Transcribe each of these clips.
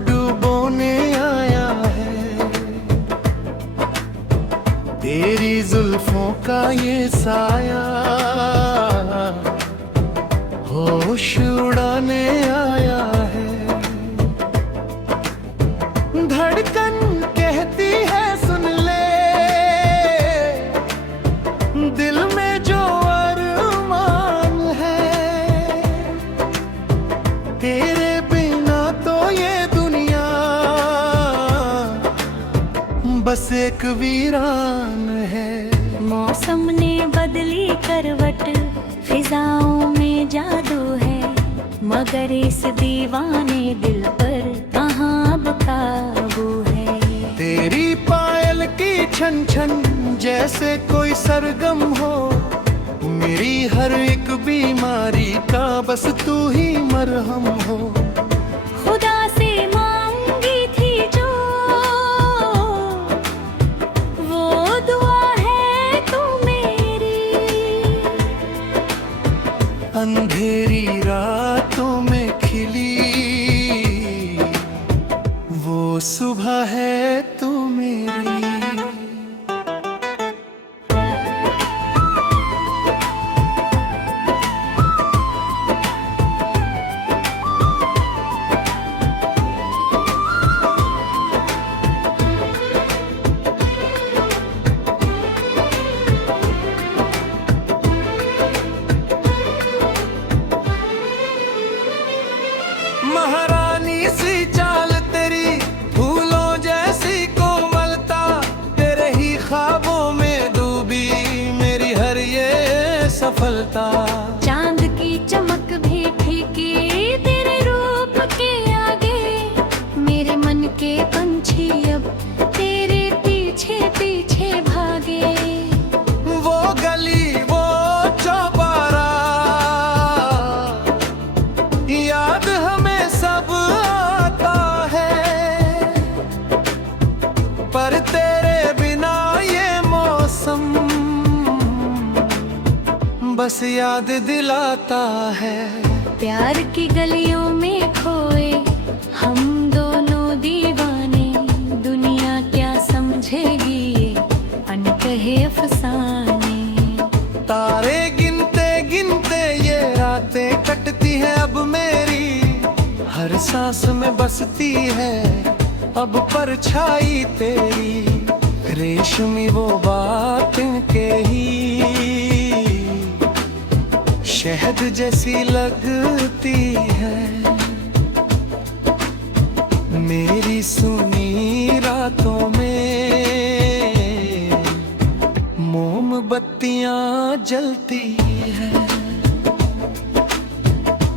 डुबोने आया है। तेरी जुल्फों का ये साया होश उड़ाने आया है। धड़कन कहती है सुन ले, दिल में जो अरमान है। तेरे बिना तो ये दुनिया बस एक वीरान है। मौसम ने बदली करवट, फिजाओं में जादू है, मगर इस दीवाने दिल पर कहाँ अब काबू है। तेरी पायल की छन छन जैसे कोई सरगम हो, मेरी हर एक बीमारी का बस तू ही मरहम हो। खुदा से मांगी थी जो वो दुआ है तू मेरी, अंधेरी रातों में खिली वो सुबह है तू मेरी। महारानी सी चाल तेरी, फूलों जैसी कोमलता, तेरे ही ख्वाबों में डूबी मेरी हर ये सफलता। चांद की चमक भी फीकी तेरे रूप के आगे, मेरे मन के पंछी अब तेरे पीछे पीछे भागे। वो गली वो चौबारा याद हमें सब आता है, पर तेरे बिना ये मौसम बस याद दिलाता है। प्यार की गलियों में खोए हम दोनों दीवाने, दुनिया क्या समझेगी ये अनकहे अफसाने। तारे गिनते गिनते ये रातें कटती है अब मेरी, हर सांस में बसती है अब परछाई तेरी। रेशमी वो बातें के ही शहद जैसी लगती है, मेरी सुनी रातों में मोमबत्तियां जलती है।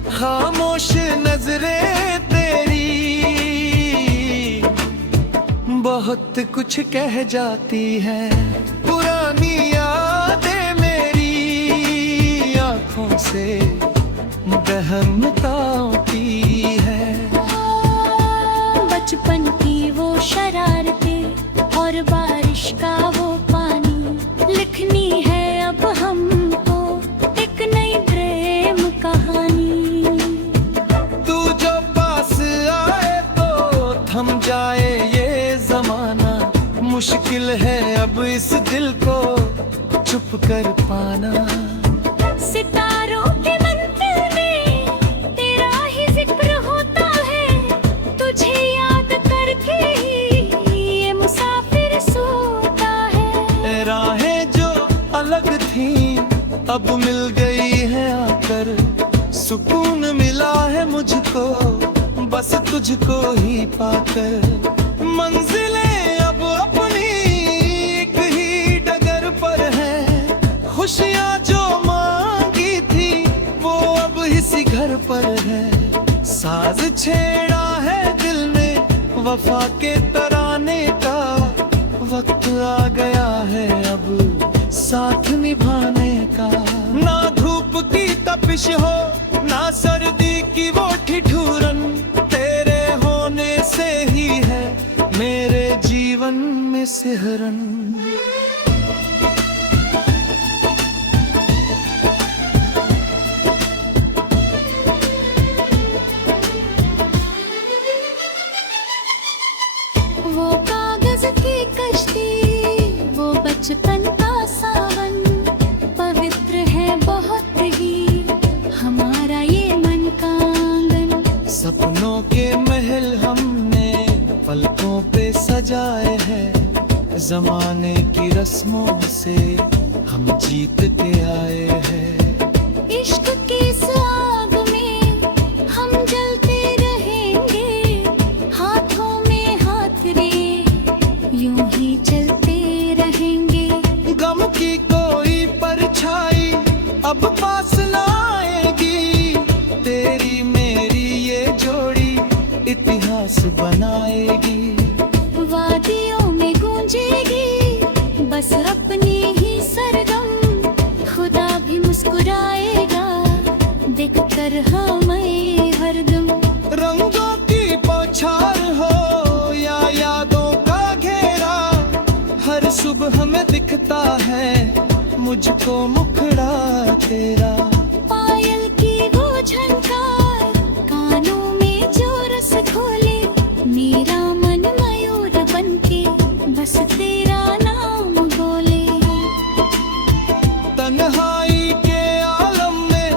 खामोश नजरें तेरी बहुत कुछ कह जाती है। पुरानी यादें मेरी आंखों से बहमताती है। बचपन की वो शरारतें और बारिश का वो पानी, लिखनी है अब हमको एक नई प्रेम कहानी। तू जो पास आए तो थम जाए ये जमाना, मुश्किल है अब इस दिल को चुप कर पाना। सितारों के मंदिर में तेरा ही जिक्र होता है, तुझे याद करके ये मुसाफिर सोता है। राहें जो अलग थी अब मिल गई है आकर, सुकून मिला है मुझको बस तुझको ही पाकर। मंजिलें अब अपनी एक ही डगर पर है, खुशियाँ जो मांगी थी वो अब इसी घर पर है। साज छेड़ा है दिल में वफा के तराने का, वक्त आ गया है अब साथ निभाने का। ना धूप की तपिश हो ना सर्दी की वो ठिठुरन, तेरे होने से ही है मेरे जीवन में सिहरन। वो कागज की कश्ती, वो बचपन का सावन, पवित्र है बहुत ही हमारा ये मन का आंगन। सपनों के महल हमने पलकों पे सजाए हैं, जमाने की रस्मों से हम जीत के आए हैं। इश्क की इस आग में हम जलते रहेंगे, हाथों में हाथ लिए यूं ही चलते रहेंगे। गम की कोई परछाई अब पास न आएगी, तेरी मेरी ये जोड़ी इतिहास बनाएगी। वादियों में गूंजेगी बस अपनी ही सरगम, खुदा भी मुस्कुराएगा देखकर हमें हरदम। रंगों की बौछार हो या यादों का घेरा, हर सुबह में दिखता है मुझको मुखड़ा तेरा। पायल की वो झनकार, कानों में जो रस घोले, मेरा मन मयूर बनके बस तेरा नाम बोले। तन्हाई के आलम में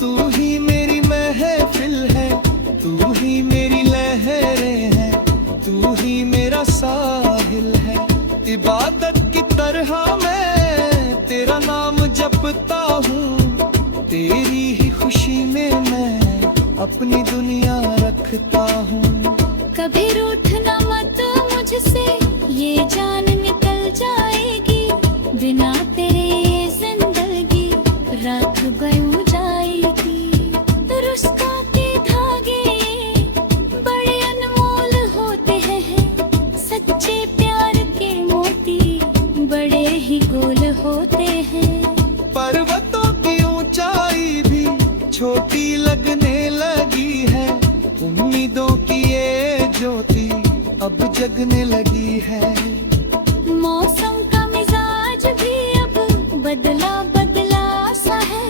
तू ही मेरी महफिल है, तू ही मेरी लहरें हैं, तू ही मेरा साहिल है। इबादत की तरह मैं तेरा नाम जपता हूँ, तेरी ही खुशी में मैं अपनी दुनिया रखता हूँ। कभी रूठना मत मुझसे, ये जान निकल जाएगी, बिना तेरे ये जिंदगी रात बन जाएगी। रुस्ता के धागे बड़े अनमोल होते हैं, सच्चे प्यार के मोती बड़े ही गोल होते हैं। पर्वतों की ऊंचाई भी छोटी लगने लगी है, उम्मीदों की ये ज्योति अब जगने लगी है। मौसम का मिजाज भी अब बदला बदला सा है,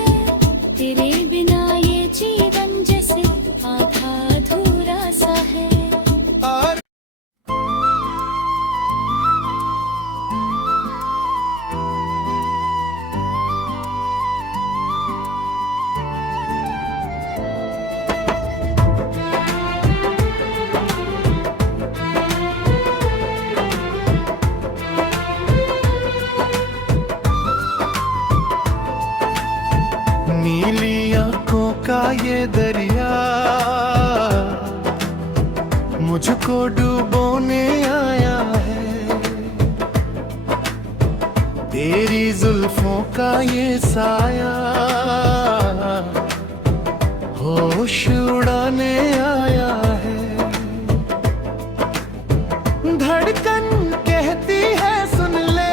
तेरे बिना ये जीवन जैसे आधा अधूरा सा है। और नीली आंखों का ये दरिया मुझको डुबोने आया है, तेरी जुल्फों का ये साया होश उड़ाने आया है। धड़कन कहती है सुन ले,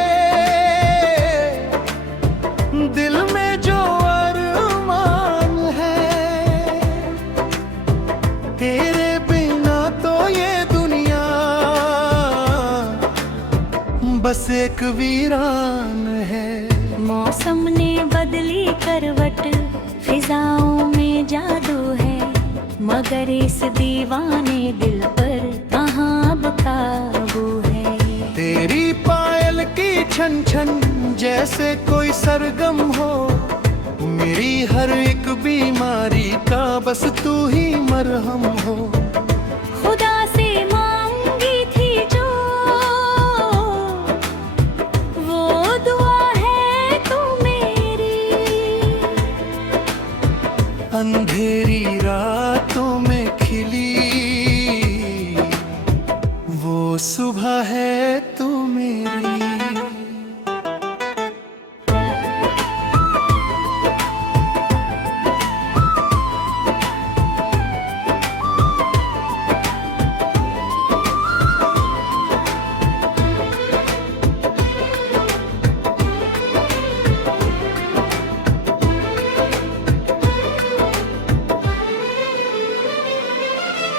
दिल में जो अरमान है, तेरे बिना तो ये दुनिया बस एक वीरान है। मौसम ने बदली करवट, फिजाओं में जादू है, मगर इस दीवाने दिल पर कहाँ अब काबू है। तेरी पायल की छन छन जैसे कोई सरगम हो, मेरी हर एक बीमारी का बस तू ही मरहम हो। खुदा से मांगी थी जो वो दुआ है तू मेरी, अंधेरी रातों में खिली वो सुबह है तू मेरी।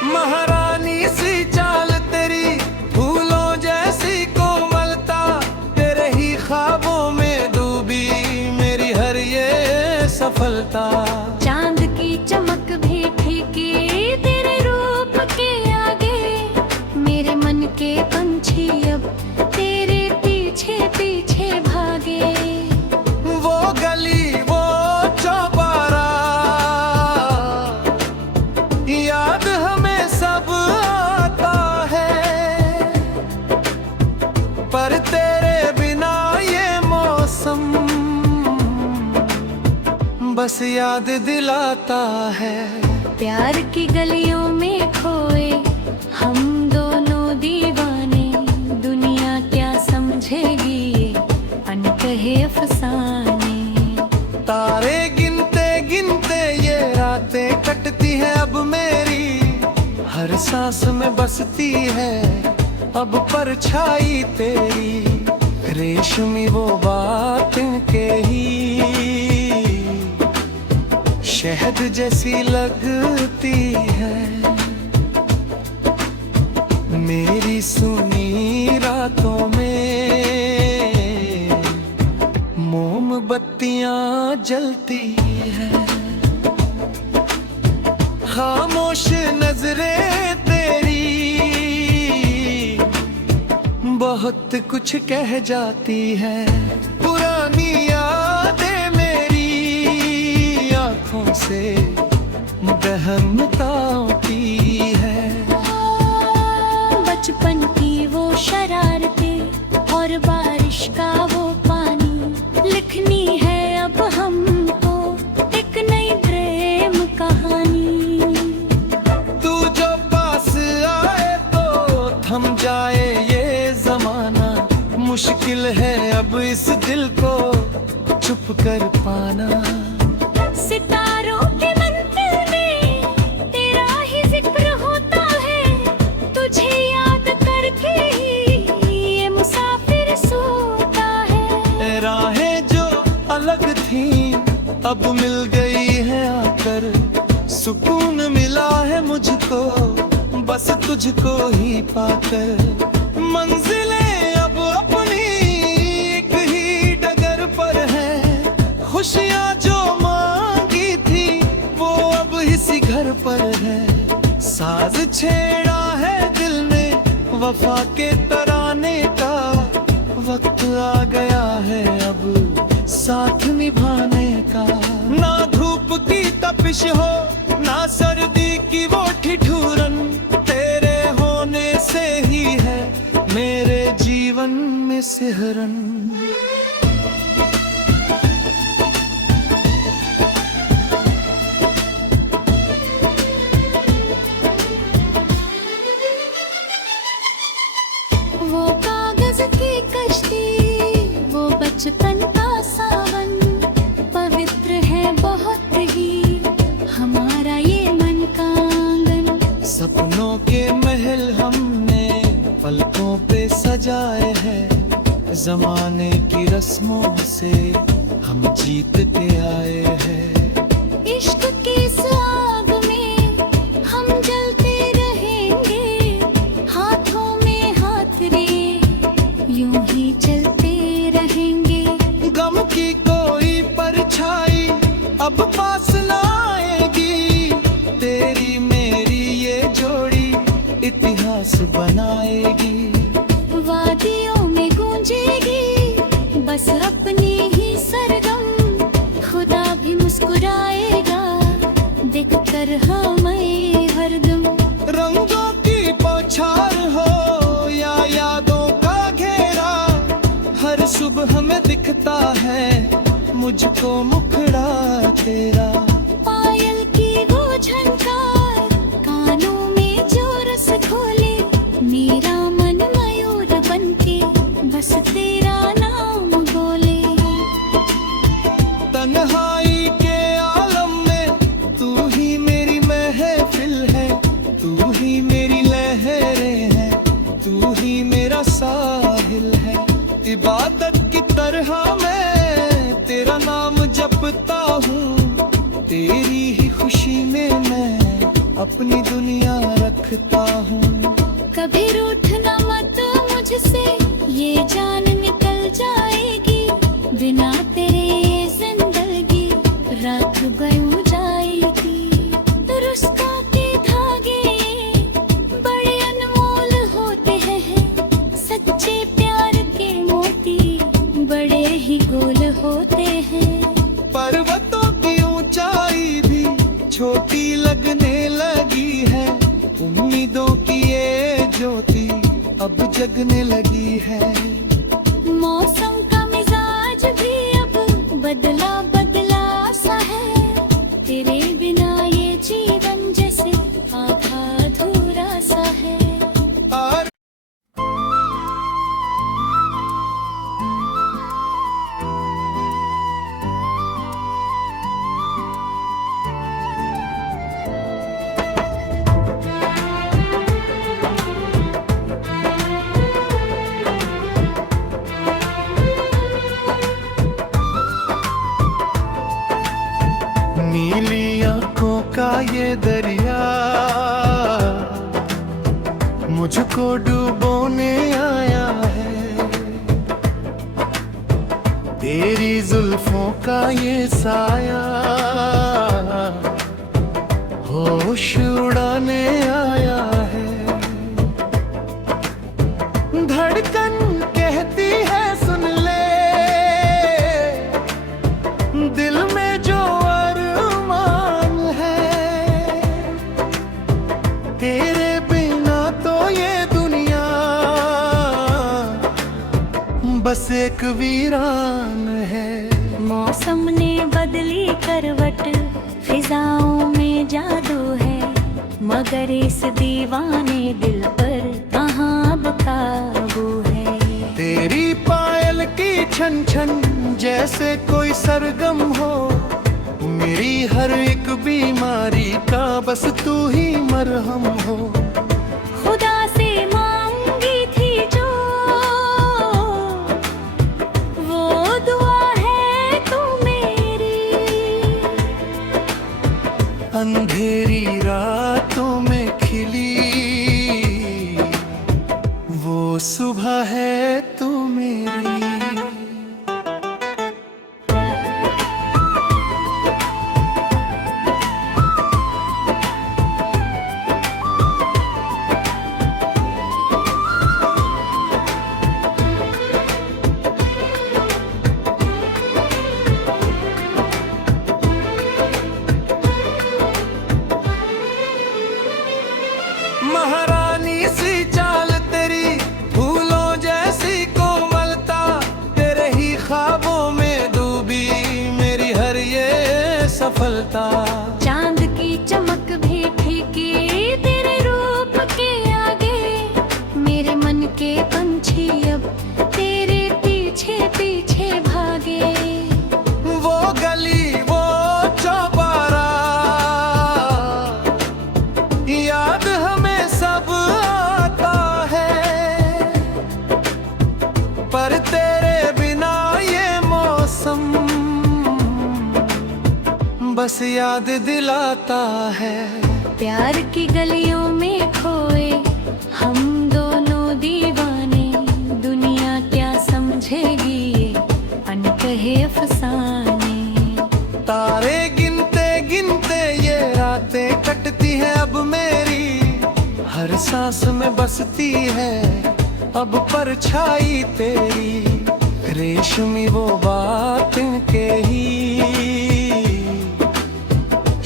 महारानी सी चाल तेरी, फूलों जैसी कोमलता, बस याद दिलाता है। प्यार की गलियों में खोए हम दोनों दीवाने, दुनिया क्या समझेगी ये अनकहे अफसाने। तारे गिनते गिनते ये रातें कटती है अब मेरी, हर सांस में बसती है अब परछाई तेरी। रेशमी वो बातें के ही शहद जैसी लगती है, मेरी सुनी रातों में मोमबत्तियां जलती है। खामोश नजरें तेरी बहुत कुछ कह जाती है। पुरानी यादें मेरी आंखों से बहमताती है। बचपन की वो शरारतें और बारिश का वो पानी, लिखनी है अब हमको एक नई प्रेम कहानी। तू जो पास आए तो थम जाए ये जमाना, मुश्किल है अब इस दिल को चुप कर पाना। सितारों के मंदिर में तेरा ही जिक्र होता है, तुझे याद करके ही ये मुसाफिर सोता है। राहें जो अलग थी अब मिल गई है आकर, सुकून मिला है मुझको बस तुझको ही पाकर। मंजिलें अब अपनी एक ही डगर पर है, खुशियाँ जो मांगी थी वो अब इसी घर पर है। साज छेड़ा है दिल ने वफा के तराने का, वक्त आ गया है अब साथ निभाने का। ना धूप की तपिश हो ना सर्दी की वो ठिठुरन, तेरे होने से ही है मेरे जीवन में सिहरन। वो कागज की कश्ती, वो बचपन का सावन, पवित्र है बहुत ही हमारा ये मन का आंगन। सपनों के महल हमने पलकों पे सजाए हैं, जमाने की रस्मों से हम जीत के आए हैं। इश्क की इस आग में हम जलते रहेंगे, हाथों में हाथ लिए यूं ही चलते रहेंगे। गम की कोई परछाई अब पास ना आएगी, तेरी मेरी ये जोड़ी इतिहास बनाएगी। वादियों में गूंजेगी बस अपनी ही सरगम, खुदा भी मुस्कुराएगा देखकर हमें हरदम। रंगों की बौछार हो या यादों का घेरा, हर सुबह में दिखता है मुझको मुखड़ा तेरा। पायल की वो झनकार कानों में जो रस घोले, मेरा मन मयूर बनके बस तेरा नाम बोले। तन्हाई के आलम में तू ही मेरी महफिल है, तू ही मेरी लहरें हैं, तू ही मेरा साहिल है। इबादत की तरह मैं तेरा नाम जपता हूँ, तेरी ही खुशी में मैं अपनी दुनिया रखता हूँ। कभी रूठना मत मुझसे, ये जान निकल जाएगी, बिना तेरे ये जिंदगी रात गयूं जाएगी। रुश्तों के धागे बड़े अनमोल होते हैं, सच्चे प्यार के मोती बड़े ही गोल होते हैं। पर्वतों की ऊंचाई भी छोटी लगने लगी है, उम्मीदों की ये ज्योति अब जगने लगी है। मौसम का मिजाज भी अब बदला बदला सा है, तुझको डुबोने आया है। तेरी जुल्फों का ये साया होश उड़ाने आया है। धड़कन कहती है सुन ले, दिल में जो अरमान है। तेरे बिना तो ये दुनिया बस एक वीरान है। मौसम ने बदली करवट, फिजाओं में जादू है, मगर इस दीवाने दिल पर कहाँ अब काबू है। तेरी पायल की छन छन जैसे कोई सरगम हो, मेरी हर एक बीमारी का बस तू ही मरहम हो। खुदा से मांगी थी जो वो दुआ है तू मेरी, अंधेरी रातों में खिली वो सुबह है तू मेरी। महारानी सी चाल तेरी, फूलों जैसी कोमलता, तेरे ही ख्वाबों में डूबी मेरी हर ये सफलता। चांद की चमक भी फीकी तेरे रूप के आगे, मेरे मन के पंछी अब तेरे पीछे पीछे भागे। वो गली वो चौबारा याद हमें सब आता है, पर तेरे बिना ये मौसम बस याद दिलाता है। प्यार की गलियों में खोए हम दोनों दीवाने, दुनिया क्या समझेगी ये अनकहे अफसाने। तारे गिनते गिनते ये रातें कटती है अब मेरी, हर सांस में बसती है अब परछाई तेरी। रेशमी वो बात के ही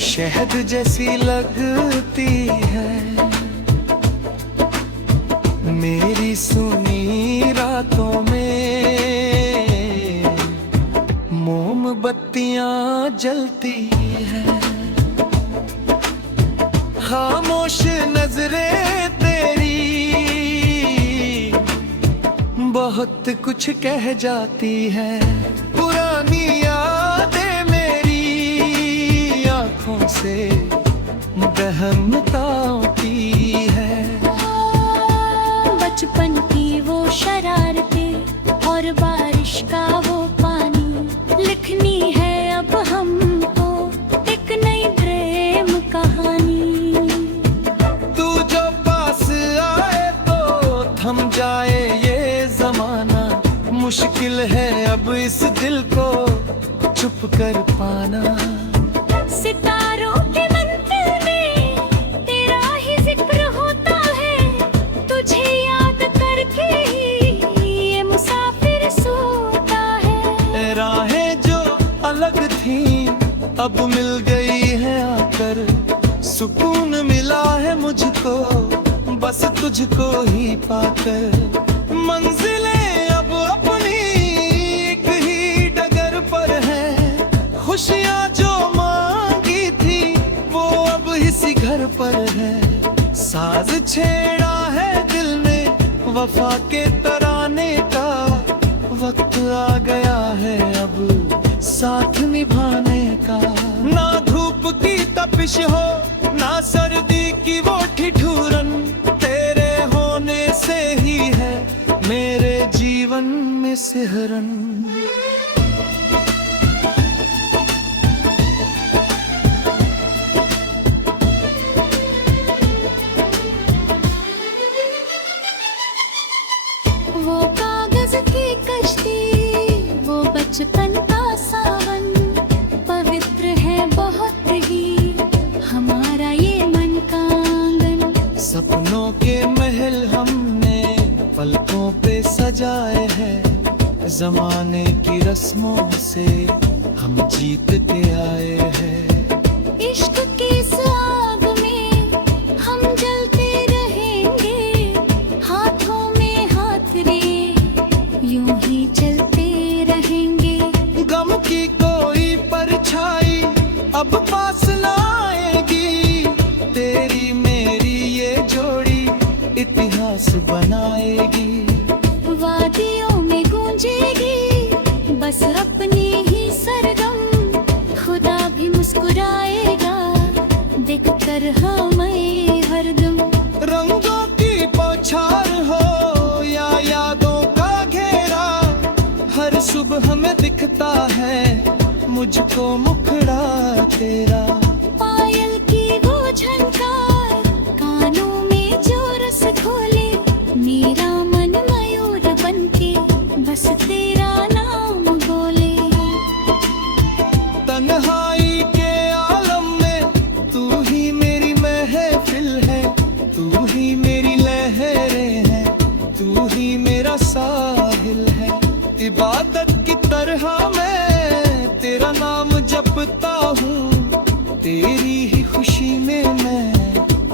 शहद जैसी लगती है, मेरी सुनी रातों में मोमबत्तियां जलती है। खामोश नजरें तेरी बहुत कुछ कह जाती है, पुरानी यादें मेरी आंखों से बहमताती है। बचपन की वो शरारतें और बारिश का वो पानी, लिखनी है अब हमको एक नई प्रेम कहानी। तू जो पास आए तो थम जाए ये जमाना, मुश्किल है अब इस दिल को चुप कर पाना। सितारों के मंदिर में तेरा ही जिक्र होता है, तुझे याद करके ही ये मुसाफिर सोता है। राहें जो अलग थी अब मिल गई है आकर, सुकून मिला है मुझको बस तुझको ही पाकर। मंजिलें अब अपनी एक ही डगर पर है, खुशियाँ जो मांगी थी वो अब इसी घर पर है। साज छेड़ा है दिल ने वफा के तराने का, वक्त आ गया है अब साथ निभाने का। ना धूप की तपिश हो ना सर्दी की वो ठिठुरन, तेरे होने से ही है मेरे जीवन में सिहरन। वो कागज की कश्ती, वो बचपन का सावन, पवित्र है बहुत ही हमारा ये मन का आंगन। सपनों के महल हमने पलकों पे सजाए हैं, जमाने की रस्मों से हम जीत के आए हैं। इश्क की इस आग में हम जलते रहेंगे, हाथों में हाथ लिए यूं ही चलते रहेंगे। गम की कोई परछाई अब पास न आएगी, तेरी मेरी ये जोड़ी इतिहास बनाएगी। वादियों में गूंजेगी बस अपनी ही सरगम, खुदा भी मुस्कुराएगा देखकर हमें हरदम। रंगों की बौछार हो या यादों का घेरा, हर सुबह हमें दिखता है मुझको मुखड़ा तेरा। पायल की वो झनकार, कानों में जो रस घोले, मेरा मन मयूर बनके बस तेरा नाम बोले। तन्हाई के आलम में तू ही मेरी महफिल है, तू ही मेरी लहरें हैं, तू ही मेरा साहिल है। इबादत की तरह मैं तेरा नाम जपता हूँ, तेरी ही खुशी में मैं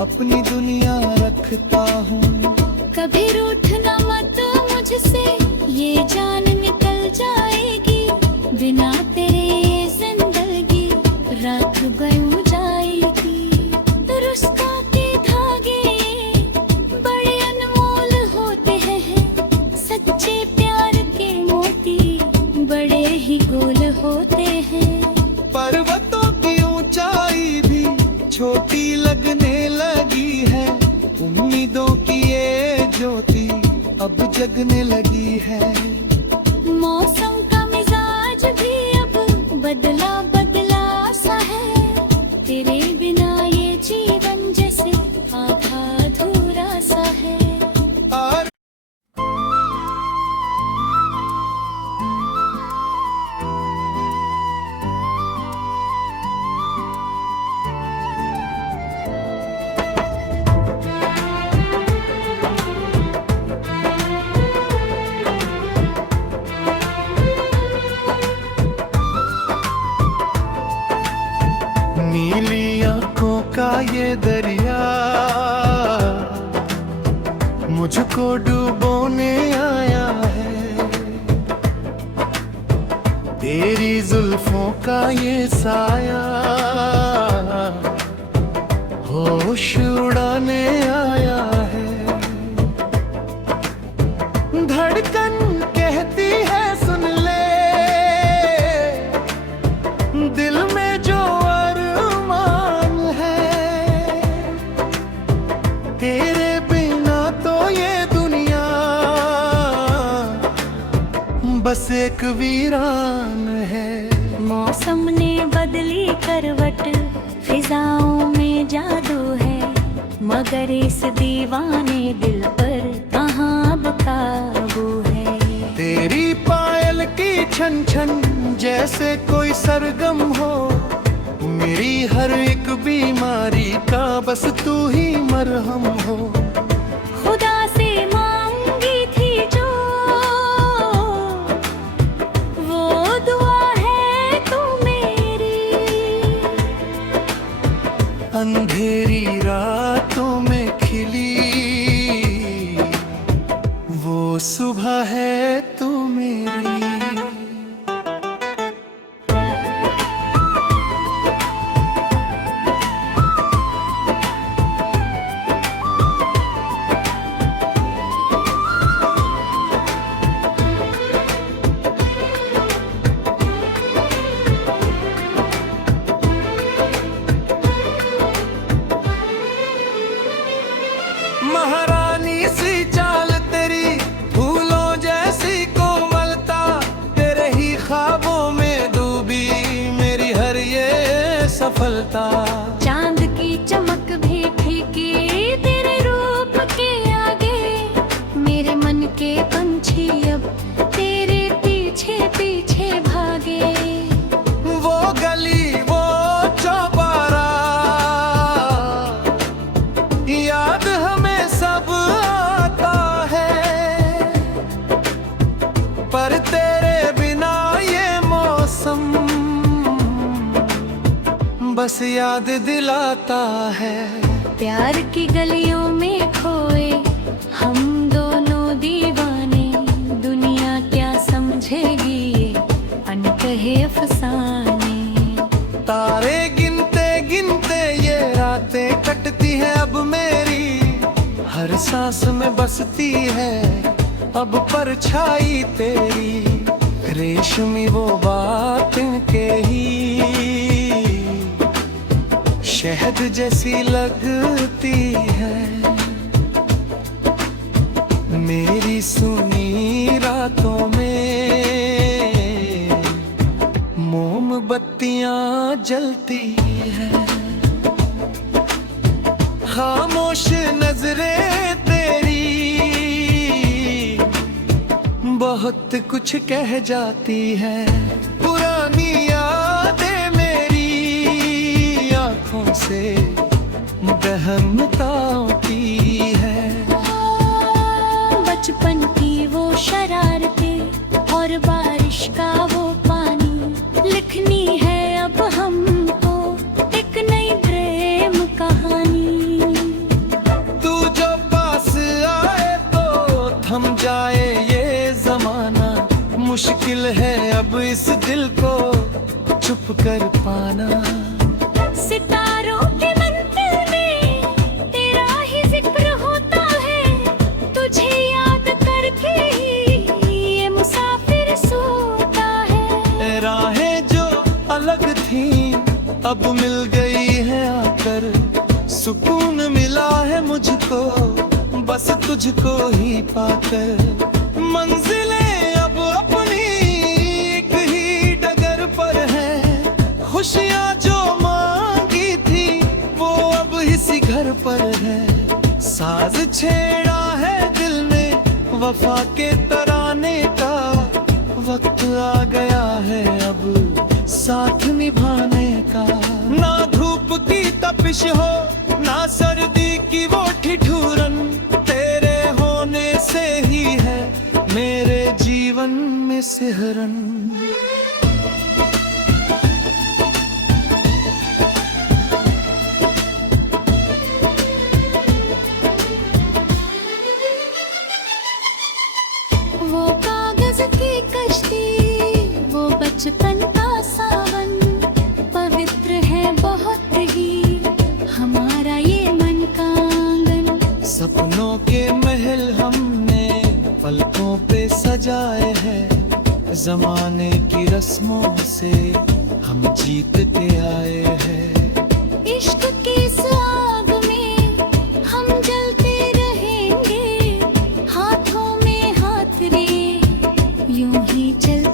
अपनी दुनिया रखता हूँ। कभी रूठना मत मुझसे, ये जान निकल जाएगी, बिना तेरे ये जिंदगी रात बन जाएगी। रुस्ता के धागे बड़े अनमोल होते हैं, सच्चे प्यार के मोती बड़े ही गोल होते हैं। पर्वतों की ऊंचाई भी छोटी लगने लगी है, उम्मीदों की ये ज्योति अब जगने लगी है। मौसम का मिजाज भी अब बदला बदला सा है, तेरे बिना ये जीवन जैसे आधा अधूरा सा है। और नीली आंखों का ये दरिया मुझको डुबोने आया है, तेरी जुल्फों का ये साया होश उड़ाने आया है। धड़कन कहती है सुन ले, दिल में जो अरमान है, तेरे बिना तो ये दुनिया बस एक वीरान है। मौसम ने बदली करवट, फिजाओं में जादू है, मगर इस दीवाने दिल पर कहाँ अब काबू है। तेरी पायल की छन छन जैसे कोई सरगम हो, मेरी हर एक बीमारी का बस तू ही मरहम हो। खुदा से मांगी थी जो वो दुआ है तू मेरी, अंधेरी रातों में खिली वो सुबह है तू मेरी। महारानी सी चाल तेरी, फूलों जैसी कोमलता, बस याद दिलाता है। प्यार की गलियों में खोए हम दोनों दीवाने, दुनिया क्या समझेगी ये अनकहे अफसाने। तारे गिनते गिनते ये रातें कटती है अब मेरी, हर सांस में बसती है अब परछाई तेरी। रेशमी वो बात के ही शहद जैसी लगती है, मेरी सुनी रातों में मोमबत्तियां जलती है। खामोश नजरें तेरी बहुत कुछ कह जाती है। पुरानी यादें मेरी आंखों से बहमताती है। बचपन की वो शरारतें और बारिश का वो पानी, लिखनी है अब हमको एक नई प्रेम कहानी। तू जो पास आए तो थम जाए ये जमाना, मुश्किल है अब इस दिल को चुप कर पाना। सितारों के मंदिर में तेरा ही जिक्र होता है, तुझे याद करके ही ये मुसाफिर सोता है। राहें जो अलग थी अब मिल गई है आकर, सुकून मिला है मुझको बस तुझको ही पाकर। मंजिलें अब अपनी एक ही डगर पर है, खुशियाँ जो मांगी थी वो अब इसी घर पर है। साज छेड़ा है दिल ने वफा के तराने का, वक्त आ गया है अब साथ निभाने का। ना धूप की तपिश हो ना सर्दी की वो ठिठुरन, तेरे होने से ही है मेरे जीवन में सिहरन। वो कागज की कश्ती, वो बचपन का सावन, पवित्र है बहुत ही हमारा ये मन का आंगन। सपनों के महल हमने पलकों पे सजाए हैं, जमाने की रस्मों से हम जीत के आए हैं। इश्क की इस आग में हम जलते रहेंगे, हाथों में हाथ लिए यूं ही चलते